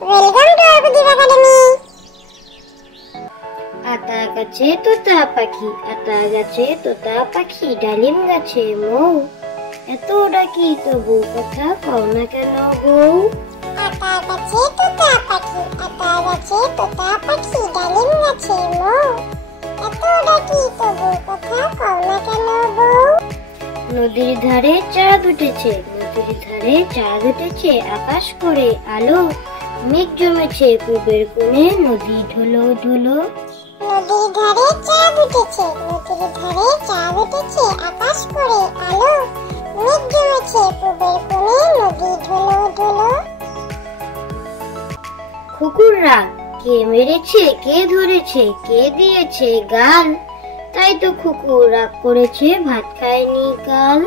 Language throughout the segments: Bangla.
Welcome to Arkudeep academy. আতা গাছে তোতা পাখি, আতা গাছে তোতা পাখি, ডালিম গাছে মৌ, এত ডাকি তবু কথা কও না কেন বউ? আতা গাছে তোতা পাখি, আতা গাছে তোতা পাখি, ডালিম গাছে মৌ, এত ডাকি তবু কথা কও না কেন বউ? নদীর ধারে চাঁদ উঠেছে, নদীর ধারে চাঁদ উঠেছে, আকাশ করে আলো, মেঘ জমেছে পূবের কোণে, নদী ঢোলো ঢোলো। নদীর ধারে চাঁদ উঠেছে, নদীর ধারে চাঁদ উঠেছে, আকাশ করে আলো, মেঘ জমেছে পূবের কোণে, নদী ঢোলো ঢোলো। কুকুর রাগ, কে মেরেছে কে ধরেছে কে দিয়েছে গাল, তাই তো কুকুর রাগ করেছে ভাত খায়নি কাল।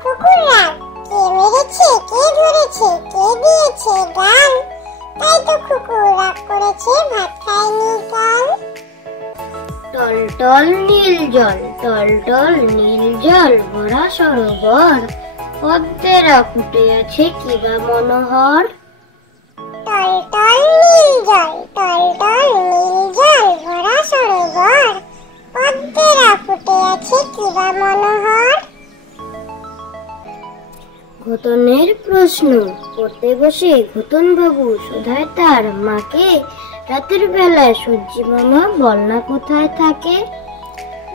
কুকুর রাগ, কে মেরেছে কে ধরেছে কে দিয়েছে গাল, তাই তো কুকুর রাগ করেছে ভাত খায়নি কাল। টল টল নীল জল, টল টল নীল জল, ভরা সরোবর, পদ্মেরা ফুটে আছে কিবা মনোহর। টল টল নীল জল, টল টল নীল জল, ভরা সরোবর, পদ্মেরা ফুটে আছে কিবা মনোহর। ঘটনের প্রশ্ন, পড়তে বসে ঘটন বাবু শোধায় তার মাকে, রাতের বেলায় সূর্যি মামা বল না কোথায় থাকে?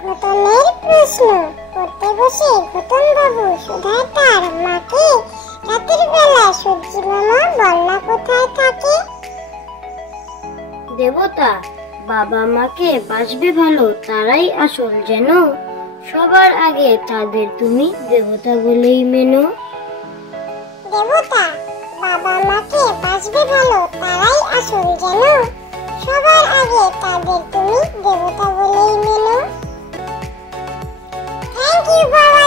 ঘটনের প্রশ্ন, পড়তে বসে ঘটন বাবু শোধায় তার মাকে, রাতের বেলা সূর্যি মামা বল না কোথায় থাকে? দেবতা, বাবা মাকে বাসবে ভালো তারাই আসল যেন, সবার আগে তাদের তুমি দেবতা বলেই মেনো। দেবতা, বাবা মাকে বাসবে ভালো তারাই আসল যেন, সবার আগে তাদের তুমি দেবতা বলেই মেনো। থ্যাংক ইউ বাবা।